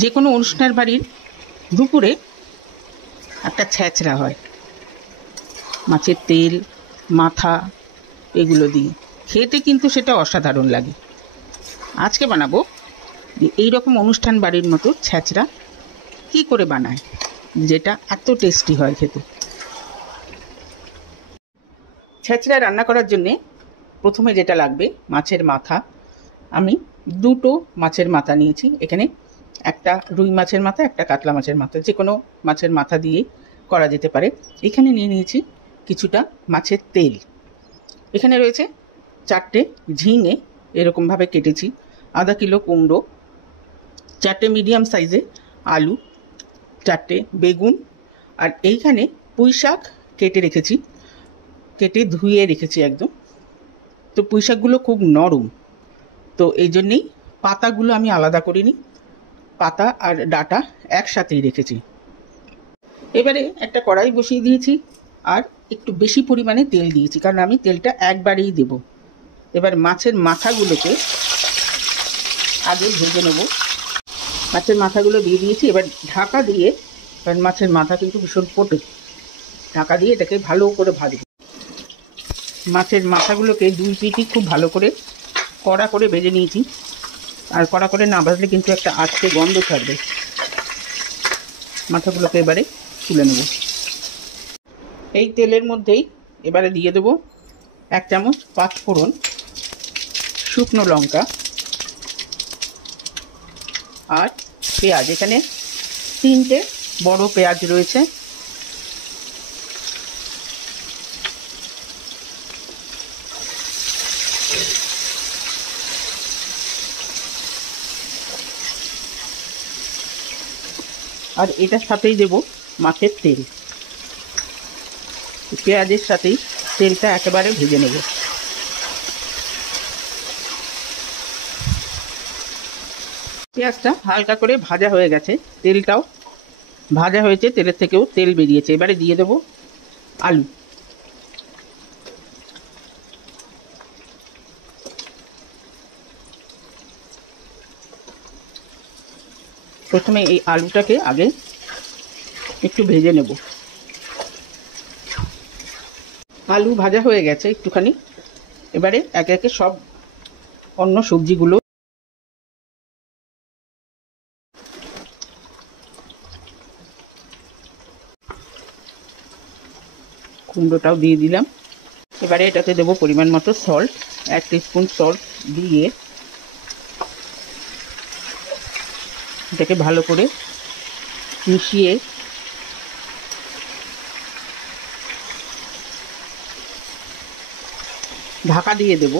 যে কোনো অনুষ্ঠান বাড়ির দুপুরে একটা ছ্যাঁচড়া হয় মাছের তেল মাথা এগুলো দিয়ে, খেতে কিন্তু সেটা অসাধারণ লাগে। আজকে বানাবো এই রকম অনুষ্ঠান বাড়ির মতো ছ্যাঁচড়া কী করে বানায়, যেটা এত টেস্টি হয় খেতে। ছ্যাঁচড়া রান্না করার জন্যে প্রথমে যেটা লাগবে মাছের মাথা। আমি দুটো মাছের মাথা নিয়েছি। এখানে একটা রুই মাছের মাথা, একটা কাতলা মাছের মাথা, যে কোনো মাছের মাথা দিয়েই করা যেতে পারে। এখানে নিয়ে নিয়েছি কিছুটা মাছের তেল। এখানে রয়েছে 4টে ঝিঙে এরকমভাবে কেটেছি, আধা কিলো কুমড়ো, 4টে মিডিয়াম সাইজে আলু, 4টে বেগুন, আর এইখানে পুঁই শাক কেটে রেখেছি, কেটে ধুয়ে রেখেছি একদম। তো পুঁই শাকগুলো খুব নরম, তো এই জন্যেই পাতাগুলো আমি আলাদা করিনি, পাতা আর ডাঁটা একসাথেই রেখেছি। এবারে একটা কড়াই বসিয়ে দিয়েছি আর একটু বেশি পরিমাণে তেল দিয়েছি, কারণ আমি তেলটা একবারেই দেব। এবার মাছের মাথাগুলোকে আগে ভেজে নেব। মাছের মাথাগুলো দিয়ে দিয়েছি, এবার ঢাকা দিয়ে, কারণ মাছের মাথা কিন্তু ভীষণ ফোটে, ঢাকা দিয়ে এটাকে ভালো করে ভাজব। মাছের মাথাগুলোকে দুই পিঠই খুব ভালো করে কড়া করে ভেজে নিয়েছি, আর কড়া করে না ভাজলে কিন্তু একটা আজকে গন্ধ ছাড়বে। মাথাগুলোকে এবারে তুলে নেব। এই তেলের মধ্যেই এবারে দিয়ে দেবো 1 চামচ পাঁচফোড়ন, শুকনো লঙ্কা আর পেঁয়াজ। এখানে 3টে বড় পেঁয়াজ রয়েছে। আর এটার সাথেই দেব মাছের তেল। পেঁয়াজের সাথেই তেলটা একেবারে ভেজে নেব। পেঁয়াজটা হালকা করে ভাজা হয়ে গেছে, তেলটাও ভাজা হয়েছে, তেলের থেকেও তেল বেরিয়েছে। এবারে দিয়ে দেব আলু। প্রথমে এই আলুটাকে আগে একটু ভেজে নেব। আলু ভাজা হয়ে গেছে একটুখানি। এবারে একে একে সব অন্য সবজিগুলো, কুমড়োটাও দিয়ে দিলাম। এবারে এটাতে দেবো পরিমাণ মতো সল্ট, 1 টিস্পুন সল্ট দিয়ে এটাকে ভালো করে মিশিয়ে ঢাকা দিয়ে দেব,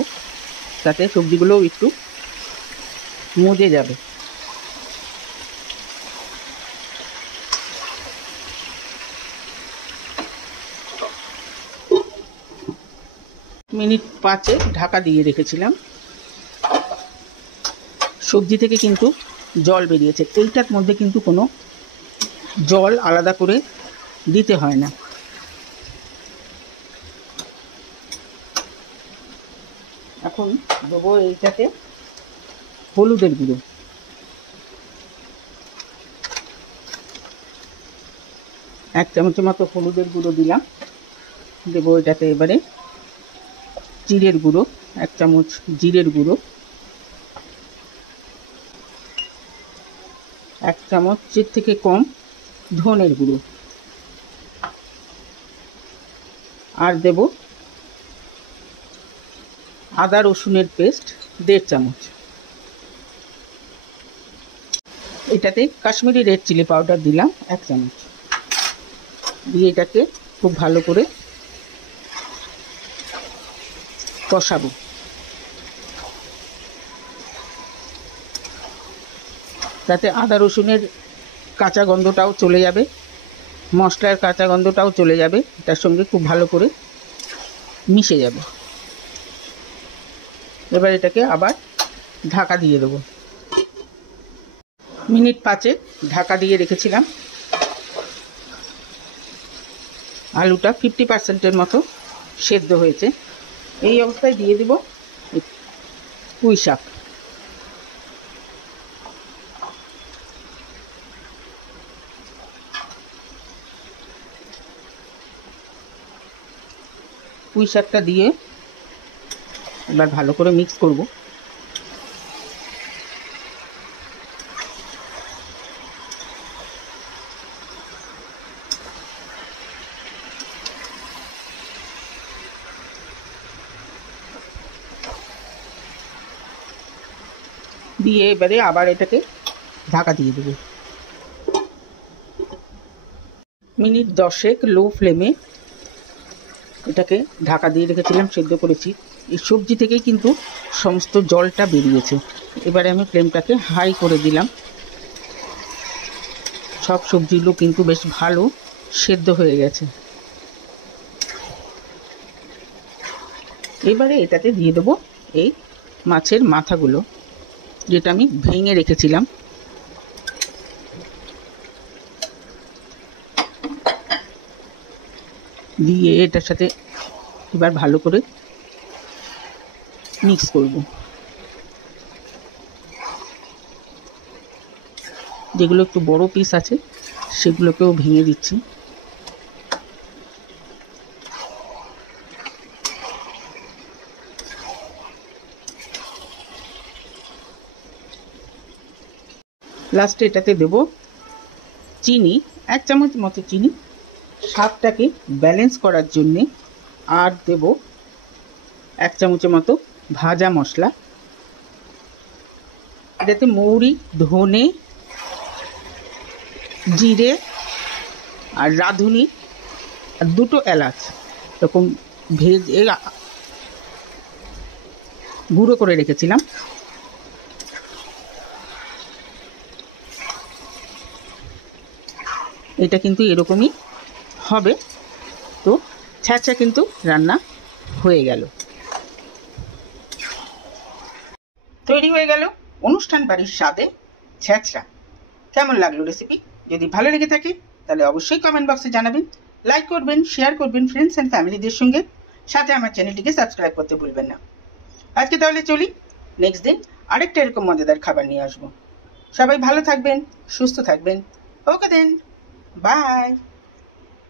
তাতে সবজিগুলোও একটু মজে যাবে। মিনিট 5 ঢাকা দিয়ে রেখেছিলাম। সবজি থেকে কিন্তু জল বেরিয়েছে, এইটার মধ্যে কিন্তু কোনো জল আলাদা করে দিতে হয় না। এখন দেবো এইটাতে হলুদের গুঁড়ো, 1 চামচের মতো হলুদের গুঁড়ো দিলাম। দেবো এটাতে এবারে জিরের গুঁড়ো, 1 চামচ জিরের গুঁড়ো, 1 চামচের থেকে কম ধনের গুঁড়ো, আর দেব আদা রসুনের পেস্ট 1.5 চামচ। এটাতে কাশ্মীরি রেড চিলি পাউডার দিলাম 1 চামচ, দিয়ে এটাকে খুব ভালো করে কষাবো। তাতে আদা রসুনের কাঁচা গন্ধটাও চলে যাবে, মশলার কাঁচা গন্ধটাও চলে যাবে, তার সঙ্গে খুব ভালো করে মিশে যাবে। এবার এটাকে আবার ঢাকা দিয়ে দেবো। মিনিট 5 ঢাকা দিয়ে রেখেছিলাম। আলুটা 50% মতো সেদ্ধ হয়েছে। এই অবস্থায় দিয়ে দেব পুঁই শাক। পুঁই শাকটা দিয়ে এবার ভালো করে মিক্স করব। দিয়ে এবারে আবার এটাকে ঢাকা দিয়ে দেবো। মিনিট 10 লো ফ্লেমে এটাকে ঢাকা দিয়ে রেখেছিলাম, সেদ্ধ করেছি। এই সবজি থেকেই কিন্তু সমস্ত জলটা বেরিয়েছে। এবারে আমি ফ্লেমটাকে হাই করে দিলাম। সব সবজিগুলো কিন্তু বেশ ভালো সেদ্ধ হয়ে গেছে। এবারে এটাতে দিয়ে দেবো এই মাছের মাথাগুলো, যেটা আমি ভেঙে রেখেছিলাম। দিয়ে এটার সাথে এবার ভালো করে মিক্স করব। যেগুলো একটু বড় পিস আছে সেগুলোকেও ভেঙে দিচ্ছি। লাস্টে এটাতে দেব চিনি, 1 চামচ মতো চিনি স্বাদটাকে ব্যালেন্স করার জন্যে। আর দেব 1 চামচের মতো ভাজা মশলা। এটাতে মৌরি, ধনে, জিরে আর রাঁধুনি আর 2টো এলাচ এরকম ভেজে গুঁড়ো করে রেখেছিলাম। এটা কিন্তু এরকমই হবে। তো ছ্যাঁচা কিন্তু রান্না হয়ে গেল, তৈরি হয়ে গেল অনুষ্ঠান বাড়ির স্বাদে ছ্যাঁচড়া। কেমন লাগলো রেসিপি? যদি ভালো লেগে থাকে তাহলে অবশ্যই কমেন্ট বক্সে জানাবেন, লাইক করবেন, শেয়ার করবেন ফ্রেন্ডস অ্যান্ড ফ্যামিলিদের সঙ্গে। সাথে আমার চ্যানেলটিকে সাবস্ক্রাইব করতে ভুলবেন না। আজকে তাহলে চলি, নেক্সট দিন আরেকটা এরকম মজাদার খাবার নিয়ে আসবো। সবাই ভালো থাকবেন, সুস্থ থাকবেন। ওকে দেন, বাই।